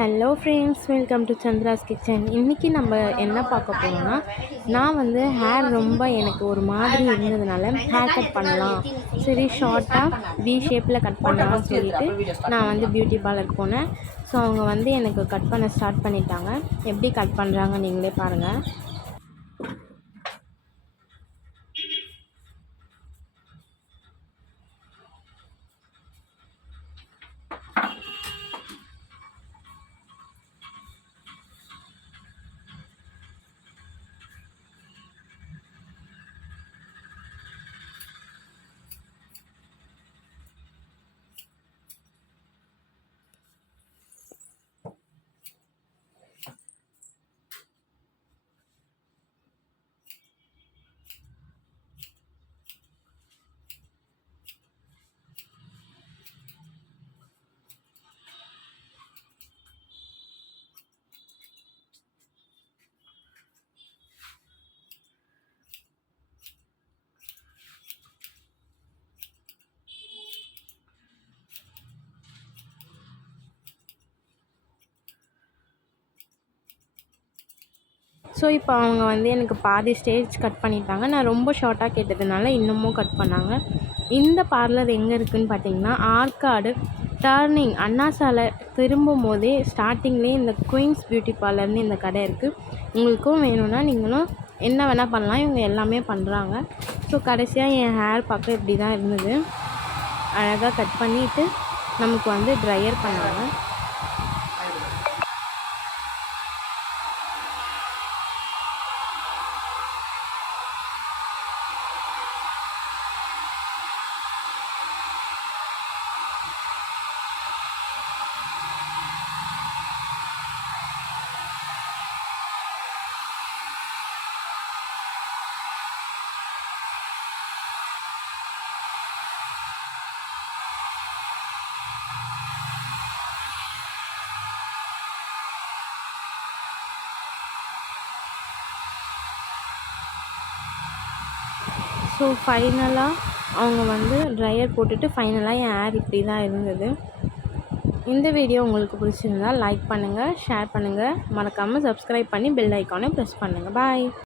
Hello friends, welcome to Chandra's kitchen. இன்றைக்கி நம்ம என்ன பார்க்க போகிறோம்னா, நான் வந்து ஹேர் ரொம்ப எனக்கு ஒரு மாதிரி இருந்ததுனால ஹேர் கட் பண்ணலாம், சரி ஷார்ட்டாக வி ஷேப்பில் கட் பண்ணலாம்னு சொல்லிட்டு நான் வந்து பியூட்டி பார்லர் போனேன். ஸோ அவங்க வந்து எனக்கு கட் பண்ண ஸ்டார்ட் பண்ணிட்டாங்க. எப்படி கட் பண்ணுறாங்க நீங்களே பாருங்கள். ஸோ இப்போ அவங்க வந்து எனக்கு பாதி ஸ்டேஜ் கட் பண்ணிட்டாங்க. நான் ரொம்ப ஷார்ட்டாக கேட்டதுனால இன்னமும் கட் பண்ணாங்க. இந்த பார்லர் எங்கே இருக்குதுன்னு பார்த்தீங்கன்னா, ஆற்காடு டர்னிங் அண்ணா சாலை திரும்பும் போதே ஸ்டார்டிங்லேயே இந்த குயின்ஸ் பியூட்டி பார்லர்னு இந்த கடை இருக்குது. உங்களுக்கும் வேணும்னா நீங்களும் என்ன வேணால் பண்ணலாம். இவங்க எல்லாமே பண்ணுறாங்க. ஸோ கடைசியாக என் ஹேர் பார்க்க இப்படி தான் இருந்தது. அழகாக கட் பண்ணிவிட்டு நமக்கு வந்து ட்ரையர் பண்ணாங்க. ஸோ ஃபைனலாக அவங்க வந்து ட்ரையர் போட்டுட்டு ஃபைனலாக என் ஹேர் இப்படி தான் இருந்தது. இந்த வீடியோ உங்களுக்கு பிடிச்சிருந்தால் லைக் பண்ணுங்கள், ஷேர் பண்ணுங்கள், மறக்காமல் சப்ஸ்கிரைப் பண்ணி பெல் ஐக்கானை ப்ரெஸ் பண்ணுங்கள். பாய்.